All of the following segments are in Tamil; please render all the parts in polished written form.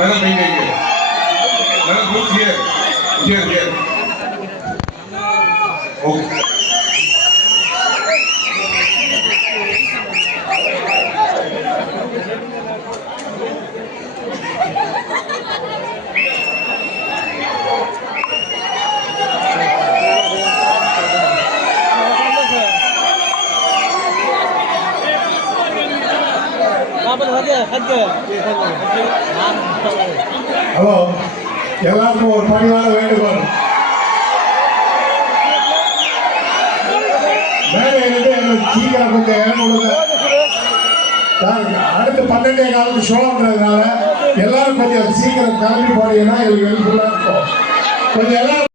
Madam, Madam, look here. Here. Okay. Hello, எல்லாருக்கும் ஒரு பணிவான வேண்டுகோள். மேடையிலிருந்து எங்களுக்கு சீக்கிரம் கொஞ்சம் இடம் கொடுங்க. அடுத்து 12:15 ஷோன்றதுனால எல்லாரும் கொஞ்சம் சீக்கிரம் கிளம்பி போனீங்கன்னா எங்களுக்கு ஹெல்ப்ஃபுல்லாக இருக்கும். கொஞ்சம் எல்லாரும்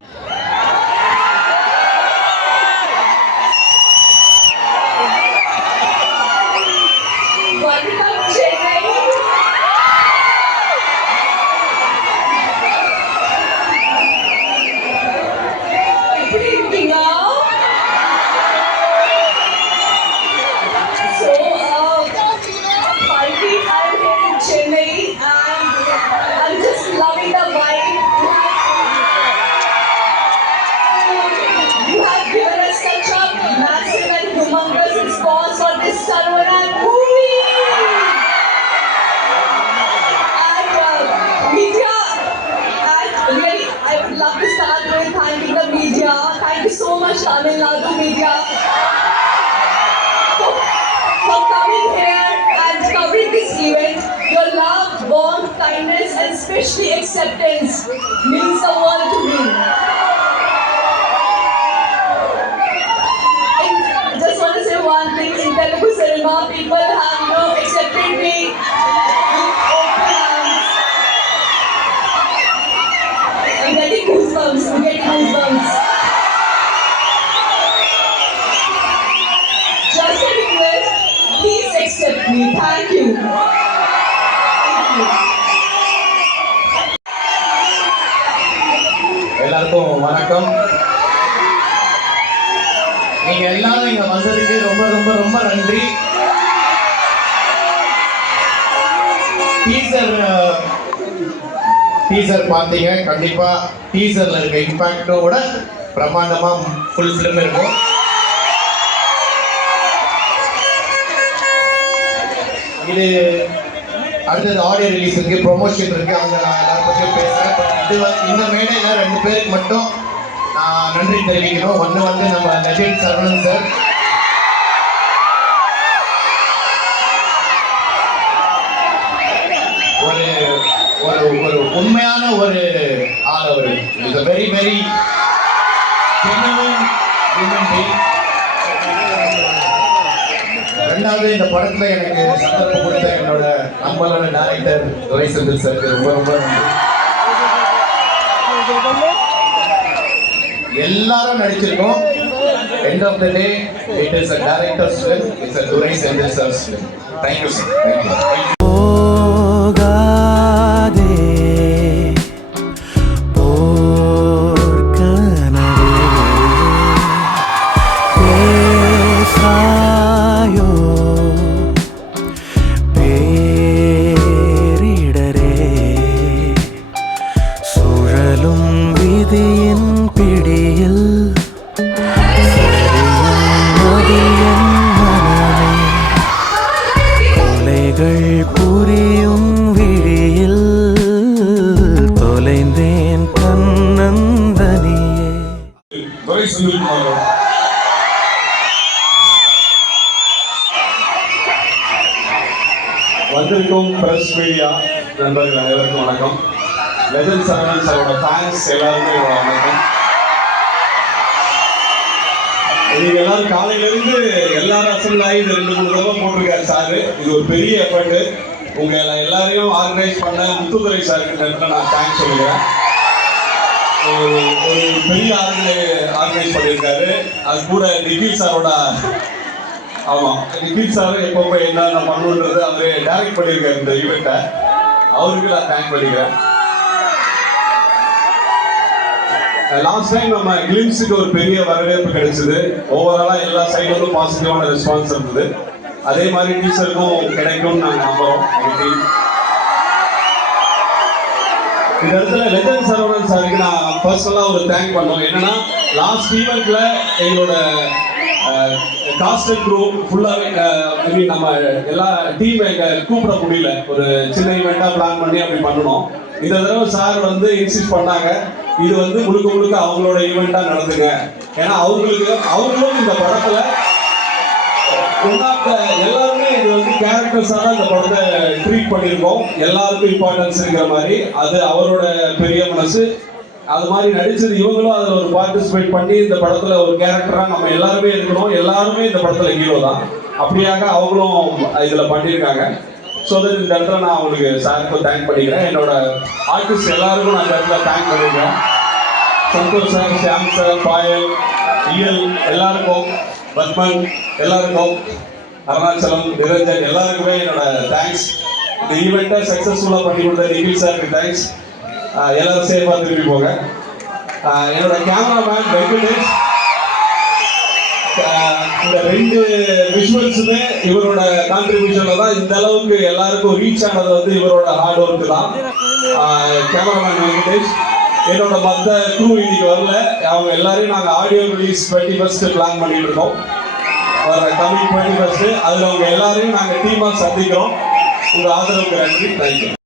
Tamil Nadu media for coming here and covering this event. Your love, warmth, kindness and especially acceptance means the world to me. I just want to say one thing. In Telugu cinema, people have accepted me with open arms. I'm getting goosebumps. Please accept me. Thank you. எல்லாருக்கும் வணக்கம். நீங்க எல்லாரும் இங்க வந்ததுக்கு ரொம்ப ரொம்ப ரொம்ப நன்றி. டீசர் பார்த்தீங்க. கண்டிப்பா டீசர்ல இருக்க இம்பாக்டோட பிரம்மாண்டமா ஃபுல் ஃபிலிம் இருக்கும். இது அடுத்தது ஆடியோ ரிலீஸ் இருக்கு, ப்ரொமோஷன் இருக்கு. அவங்க நான் எல்லாரும் பற்றியும் பேசுறேன். இந்த மேடையில 2 பேருக்கு மட்டும் நான் நன்றி தெரிவிக்கணும். ஒன்று வந்து நம்ம லெஜெண்ட் சரவணன் சார். ஒரு உண்மையான ஒரு ஆள். அவர் is a very very genuine human being. ரெண்டாவது, இந்த படத்துல எனக்கு சந்தர்ப்பம் கொடுத்த என்னோட நம்மளோட டைரக்டர் துரை செந்தில் சாருக்கு ரொம்ப ரொம்ப நன்றி. எல்லாரும் நடிச்சிருக்கோம். End of the day it is a director's film. It's a Durai Senthil sir's film. Thank you sir. Thank you. வந்திருக்கும் பிரஸ் மீடியா நண்பர்கள் அனைவருக்கும் வணக்கம். லெஜெண்ட் சரவணன் சாரோட ஃபேன்ஸ் எல்லாருக்கும் வணக்கம். நீங்க எல்லாரும் காலையிலிருந்து எல்லாரும் அசம்பிள் ஆகி 2-3 தடவை போட்டிருக்காரு சாரு. இது ஒரு பெரிய எஃபர்ட். உங்க எல்லாரையும் ஆர்கனைஸ் பண்ண முத்துதுரை சாருக்கு நான் தேங்க்ஸ் சொல்லுகிறேன். ஒரு பெரிய ஆர்கனைஸ் பண்ணியிருக்காரு. அது கூட நிகில் சாரோட ஆமாம், நிகில் சார் எப்போ என்ன பண்ணுன்றது அவரே டைரக்ட் பண்ணியிருக்காரு இந்த ஈவெண்ட்டை. அவருக்கு நான் தேங்க் பண்ணிக்கிறேன். லாஸ்ட் டைம் நம்ம கிளிம்ஸுக்கு ஒரு பெரிய வரவேற்பு கிடைச்சது. ஓவராலாக எல்லா சைடுக்கும் பாசிட்டிவான ரெஸ்பான்ஸ் இருந்தது. அதே மாதிரி டீச்சருக்கும் கிடைக்கும்னு நாங்கள் நம்புகிறோம். எங்கள் டீம் இந்த இடத்துல லெஜண்ட் சரவணன் சாருக்கு நான் பர்சனலாக ஒரு தேங்க் பண்ணோம். என்னன்னா லாஸ்ட் ஈவெண்ட்ல எங்களோட காஸ்ட் அண்ட் க்ரூ ஃபுல்லாகவே நம்ம எல்லா டீம் கூப்பிட முடியல. ஒரு சின்ன ஈவெண்ட்டாக பிளான் பண்ணி அப்படி பண்ணணும். இந்த தடவை சார் வந்து இன்சிஸ்ட் பண்ணாங்க, இது வந்து முழுக்க முழுக்க அவங்களோட ஈவெண்ட்டாக நடந்துங்க. ஏன்னா அவங்களும் இந்த படத்தில் எல்லாருமே இது வந்து கேரக்டர்ஸாக தான் இந்த படத்தை ட்ரீட் பண்ணியிருக்கோம். எல்லாருக்கும் இம்பார்ட்டன்ஸ் இருக்கிற மாதிரி அது அவரோட பெரிய மனசு. அது மாதிரி நடிச்சது இவங்களும் அதில் ஒரு பார்ட்டிசிபேட் பண்ணி இந்த படத்தில் ஒரு கேரக்டராக நம்ம எல்லாருமே இருக்கணும். எல்லாருமே இந்த படத்தில் ஹீரோ தான். அப்படியாக அவங்களும் இதில் பண்ணியிருக்காங்க. ஸோ தட் இந்த இடத்துல நான் அவங்களுக்கு சாருக்கும் தேங்க் பண்ணிக்கிறேன். என்னோட ஆர்டிஸ்ட் எல்லாருக்கும் நான் இந்த இடத்துல தேங்க் பண்ணிக்கிறேன். சந்தோஷ் சார், ஷியாம் சார், பாயல், ஈயல் எல்லாருக்கும், பத்மன் எல்லாருக்கும், அருணாச்சலம், நிரஞ்சன் எல்லாருக்குமே என்னோட தேங்க்ஸ். இந்த ஈவெண்ட்டை சக்ஸஸ்ஃபுல்லாக பண்ணி கொடுத்த நிகில் சாருக்கு தேங்க்ஸ். எல்லாரும் சேஃபாக திரும்பி போங்க. என்னோட கேமராமேன் வெங்கடேஷ், இந்த 2 விஷுவல்ஸுமே இவரோட கான்ட்ரிபியூஷன்ல தான் இந்த அளவுக்கு எல்லாருக்கும் ரீச் ஆனது வந்து இவரோட ஹார்ட் ஒர்க் தான். கேமராமேன் வெங்கடேஷ். என்னோட மற்ற க்ரூ இன்னைக்கு வரல. அவங்க எல்லாரையும் நாங்கள் ஆடியோ ரிலீஸ் 21st பிளான் பண்ணிட்டு இருக்கோம். வர கமிங் 21st அதில் அவங்க எல்லாரையும் நாங்கள் டீமாக சந்திக்கிறோம். உங்கள் ஆதரவுக்கு நன்றி. தேங்க்யூ.